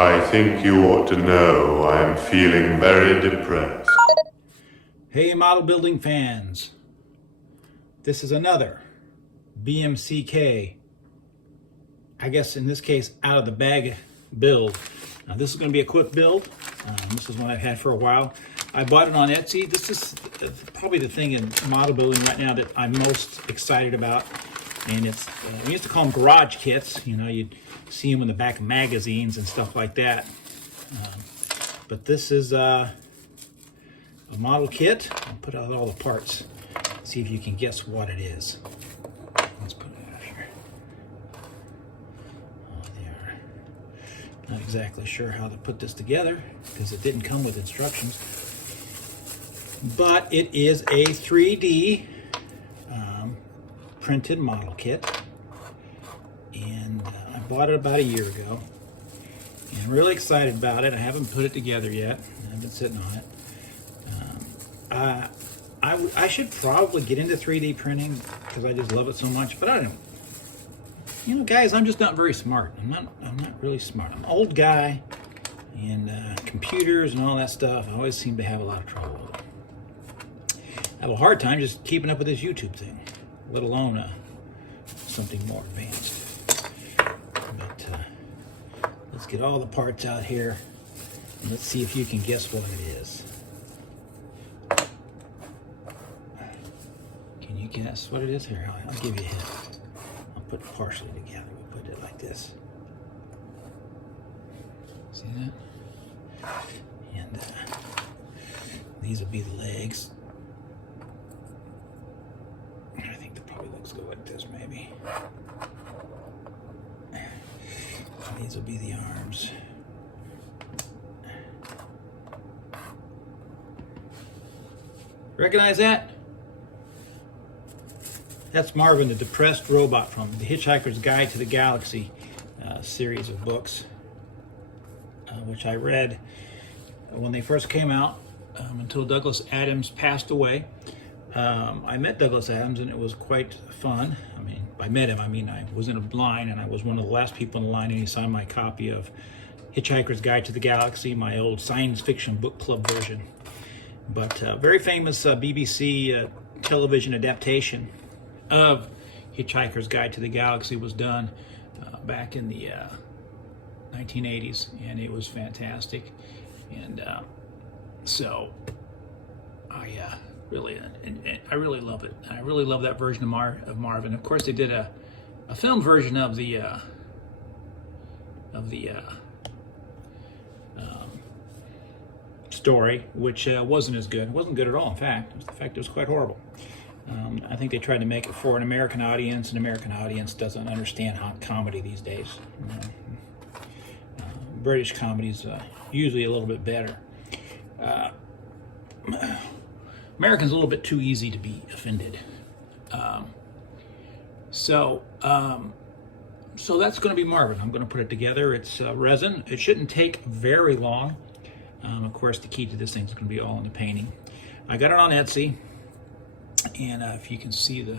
I think you ought to know I'm feeling very depressed. Hey, model building fans. This is another BMCK, I guess in this case, out of the bag build. Now this is going to be a quick build. This is one I've had for a while. I bought it on Etsy. This is probably the thing in model building right now that I'm most excited about. And it's, we used to call them garage kits. You know, you'd see them in the back of magazines and stuff like that. But this is a model kit. I'll put out all the parts. See if you can guess what it is. Let's put it out here. Oh, there. Not exactly sure how to put this together because it didn't come with instructions. But it is a 3D printed model kit. And I bought it about a year ago. And I'm really excited about it. I haven't put it together yet. I've been sitting on it. I should probably get into 3D printing because I just love it so much, but I don't. You know, guys, I'm just not very smart. I'm not really smart. I'm an old guy, and computers and all that stuff, I always seem to have a lot of trouble with it. I have a hard time just keeping up with this YouTube thing, let alone something more advanced. But let's get all the parts out here, and let's see if you can guess what it is. Can you guess what it is here? I'll give you a hint. I'll put it partially together. We'll put it like this. See that? And these will be the legs. I think the probably looks good like this, maybe. These will be the arms. Recognize that? That's Marvin, the depressed robot from the Hitchhiker's Guide to the Galaxy series of books, which I read when they first came out until Douglas Adams passed away. I met Douglas Adams and it was quite fun. I mean, I met him, I mean, I was in a line and I was one of the last people in the line and he signed my copy of Hitchhiker's Guide to the Galaxy, my old science fiction book club version. But very famous BBC television adaptation of Hitchhiker's Guide to the Galaxy was done back in the 1980s, and it was fantastic. And so I really love it. I really love that version of Marvin. Of course, they did a film version of the story, which wasn't as good. It wasn't good at all, in fact. In fact, it was quite horrible. I think they tried to make it for an American audience. An American audience doesn't understand hot comedy these days. British comedy's usually a little bit better. American's a little bit too easy to be offended. So that's going to be Marvin. I'm going to put it together. It's resin. It shouldn't take very long. Of course, the key to this thing is going to be all in the painting. I got it on Etsy. And if you can see the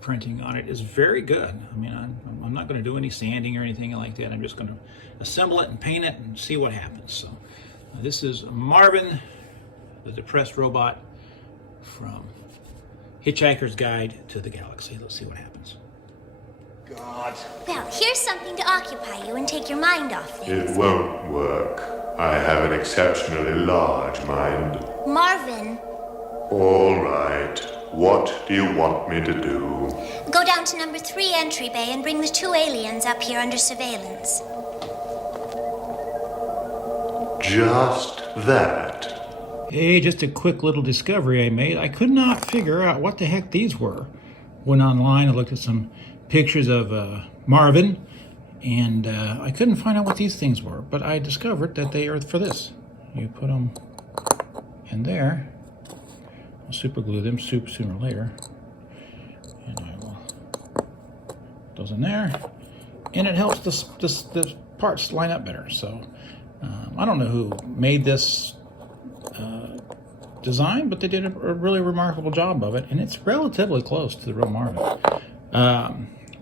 printing on it is very good. I mean, I'm not going to do any sanding or anything like that. I'm just going to assemble it and paint it and see what happens. So this is Marvin, the depressed robot from Hitchhiker's Guide to the Galaxy. Let's see what happens. God. Well, here's something to occupy you and take your mind off things. It won't work. I have an exceptionally large mind. Marvin. All right. What do you want me to do? Go down to number 3 entry bay and bring the 2 aliens up here under surveillance. Just that. Hey, just a quick little discovery I made. I could not figure out what the heck these were. Went online, I looked at some pictures of Marvin, and I couldn't find out what these things were, but I discovered that they are for this. You put them in there. I'll super glue them sooner or later. And I will put those in there. And it helps the parts line up better. So I don't know who made this design, but they did a really remarkable job of it. And it's relatively close to the real Marvin.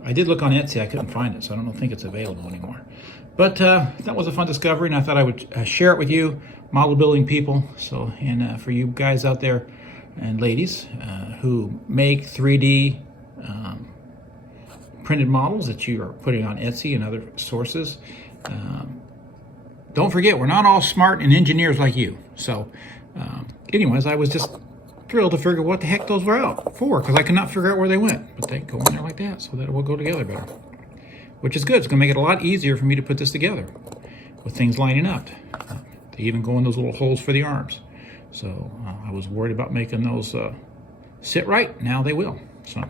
I did look on Etsy. I couldn't find it, so I don't think it's available anymore. But that was a fun discovery, and I thought I would share it with you, model building people. So, and for you guys out there and ladies who make 3D printed models that you are putting on Etsy and other sources, don't forget, we're not all smart and engineers like you. So, anyways, I was just thrilled to figure what the heck those were out for, because I could not figure out where they went. But they go in there like that, so that it will go together better. Which is good. It's going to make it a lot easier for me to put this together with things lining up. They even go in those little holes for the arms. So I was worried about making those sit right. Now they will. So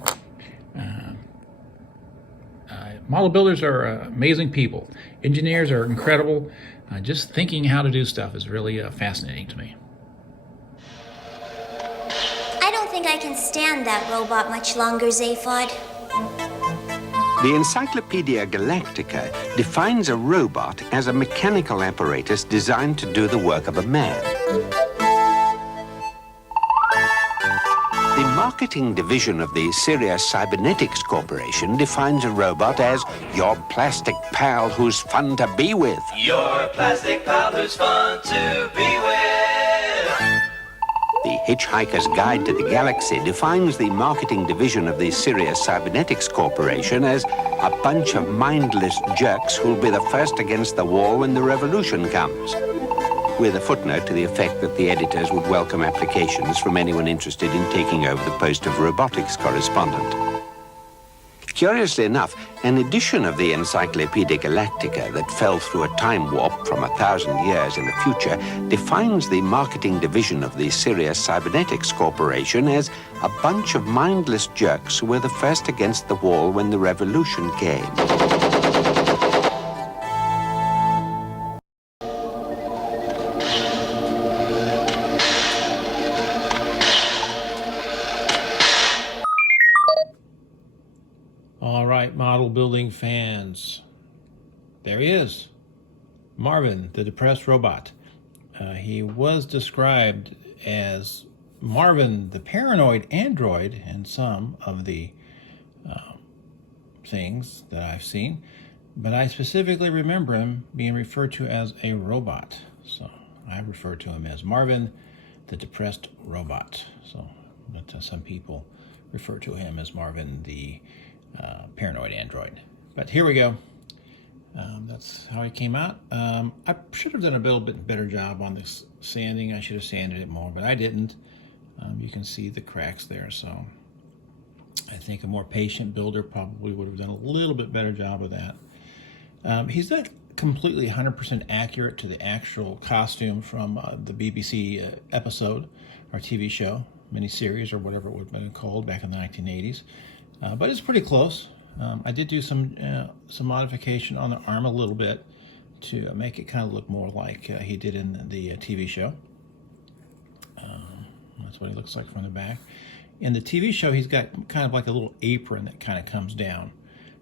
model builders are amazing people. Engineers are incredible. Just thinking how to do stuff is really fascinating to me. I don't think I can stand that robot much longer, Zaphod. The Encyclopedia Galactica defines a robot as a mechanical apparatus designed to do the work of a man. The marketing division of the Sirius Cybernetics Corporation defines a robot as your plastic pal who's fun to be with. Your plastic pal who's fun to be with. The Hitchhiker's Guide to the Galaxy defines the marketing division of the Sirius Cybernetics Corporation as a bunch of mindless jerks who'll be the first against the wall when the revolution comes, with a footnote to the effect that the editors would welcome applications from anyone interested in taking over the post of robotics correspondent. Curiously enough, an edition of the Encyclopedia Galactica that fell through a time warp from 1,000 years in the future defines the marketing division of the Sirius Cybernetics Corporation as a bunch of mindless jerks who were the first against the wall when the revolution came. All right, model building fans. There he is, Marvin, the depressed robot. He was described as Marvin, the paranoid android, in some of the things that I've seen, but I specifically remember him being referred to as a robot. So I refer to him as Marvin, the depressed robot. So, but some people refer to him as Marvin, the paranoid android. But here we go. That's how it came out. I should have done a little bit better job on this sanding. I should have sanded it more, but I didn't. You can see the cracks there, so I think a more patient builder probably would have done a little bit better job of that. He's not completely 100% accurate to the actual costume from the BBC episode or TV show, miniseries, or whatever it would have been called back in the 1980s. But it's pretty close. I did do some modification on the arm a little bit to make it kind of look more like he did in the TV show. That's what he looks like from the back. In the TV show, he's got kind of like a little apron that kind of comes down,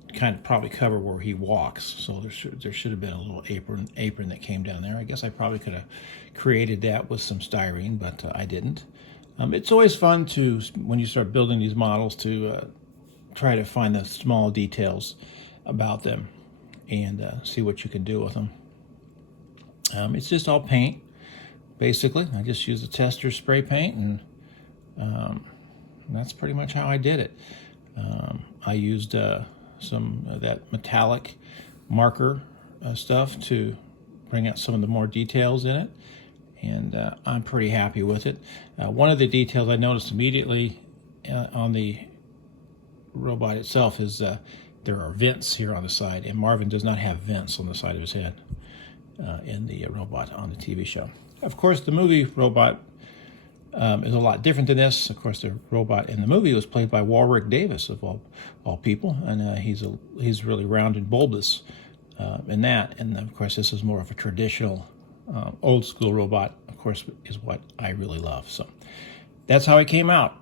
to kind of probably cover where he walks. So there should have been a little apron that came down there. I guess I probably could have created that with some styrene, but I didn't. It's always fun to, when you start building these models, to try to find the small details about them and see what you can do with them. It's just all paint, basically. I just used a tester spray paint, and that's pretty much how I did it. I used some of that metallic marker stuff to bring out some of the more details in it, and I'm pretty happy with it. One of the details I noticed immediately on the robot itself is there are vents here on the side, and Marvin does not have vents on the side of his head in the robot on the TV show. Of course, the movie robot is a lot different than this. Of course, the robot in the movie was played by Warwick Davis, of all people, and he's really round and bulbous in that. And of course, this is more of a traditional, old school robot. Of course, is what I really love. So that's how it came out.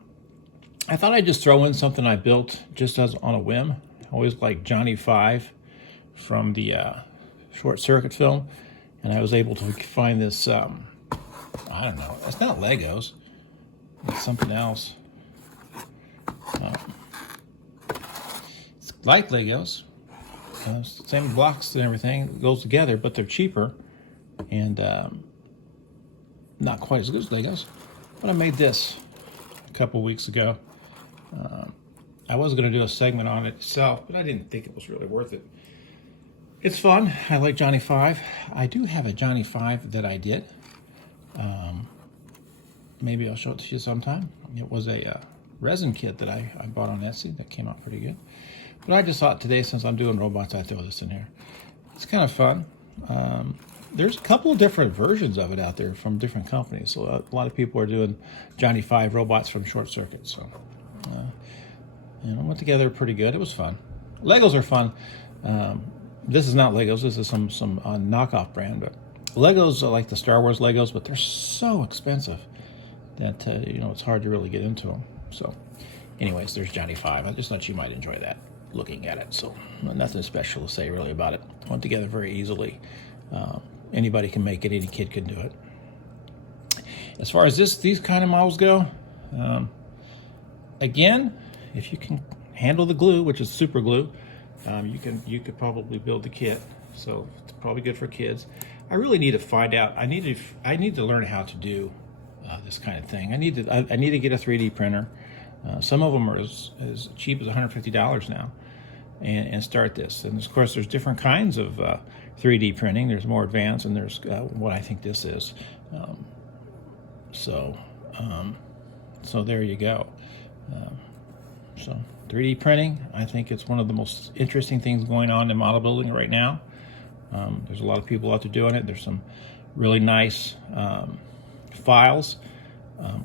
I thought I'd just throw in something I built just as on a whim. I always liked Johnny Five from the Short Circuit film, and I was able to find this. I don't know. It's not Legos. It's something else. It's like Legos. same blocks and everything goes together, but they're cheaper and not quite as good as Legos. But I made this a couple weeks ago. I was going to do a segment on it itself, but I didn't think it was really worth it. It's fun. I like Johnny 5. I do have a Johnny 5 that I did. Maybe I'll show it to you sometime. It was a resin kit that I bought on Etsy that came out pretty good. But I just thought today, since I'm doing robots, I'd throw this in here. It's kind of fun. There's a couple of different versions of it out there from different companies. So a lot of people are doing Johnny 5 robots from Short Circuit. So, went together pretty good. It was fun. Legos are fun. This is not Legos. This is some knockoff brand. But Legos are like the Star Wars Legos, but they're so expensive that it's hard to really get into them. So, anyways, there's Johnny 5. I just thought you might enjoy that, looking at it. So, nothing special to say really about it. Went together very easily. Anybody can make it. Any kid can do it. As far as these kind of models go, again, if you can handle the glue, which is super glue, you could probably build the kit. So it's probably good for kids. I really need to find out. I need to learn how to do this kind of thing. I need to get a 3D printer. Some of them are as cheap as $150 now, and start this. And of course, there's different kinds of 3D printing. There's more advanced, and there's what I think this is. So there you go. So 3D printing, I think it's one of the most interesting things going on in model building right now. There's a lot of people out there doing it. There's some really nice files.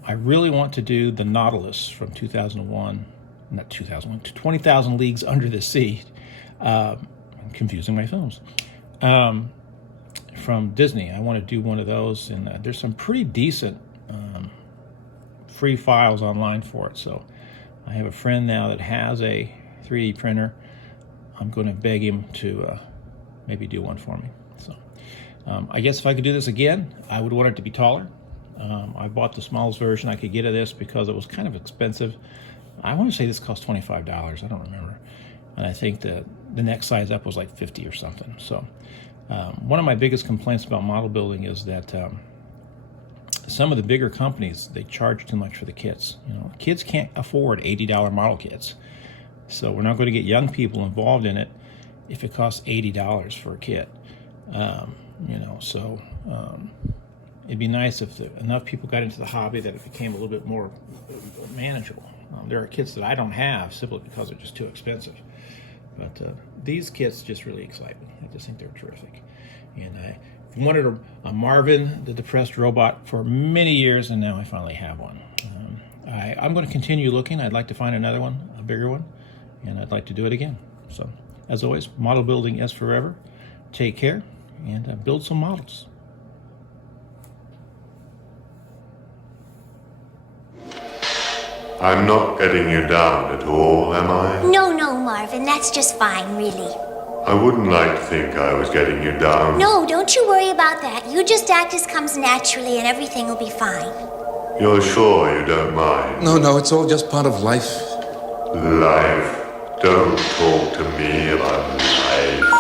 I really want to do the Nautilus from 2001, not 2001, 20,000 Leagues Under the Sea. I'm confusing my films. From Disney. I want to do one of those, and there's some pretty decent free files online for it. So I have a friend now that has a 3D printer. I'm going to beg him to maybe do one for me. So I guess if I could do this again, I would want it to be taller. I bought the smallest version I could get of this because it was kind of expensive. I want to say this cost $25. I don't remember. And I think the next size up was like 50 or something. So one of my biggest complaints about model building is that some of the bigger companies, they charge too much for the kits. Kids can't afford $80 model kits. So we're not going to get young people involved in it if it costs $80 for a kit. It'd be nice if enough people got into the hobby that it became a little bit more manageable. There are kits that I don't have simply because they're just too expensive. But these kits just really excite me. I just think they're terrific. And I wanted a Marvin the Depressed Robot for many years, and now I finally have one. I'm going to continue looking. I'd like to find another one, a bigger one, and I'd like to do it again. So, as always, model building is forever. Take care, and build some models. I'm not getting you down at all, am I? No, Marvin, that's just fine, really. I wouldn't like to think I was getting you down. No, don't you worry about that. You just act as comes naturally and everything will be fine. You're sure you don't mind? No, it's all just part of life. Life? Don't talk to me about life.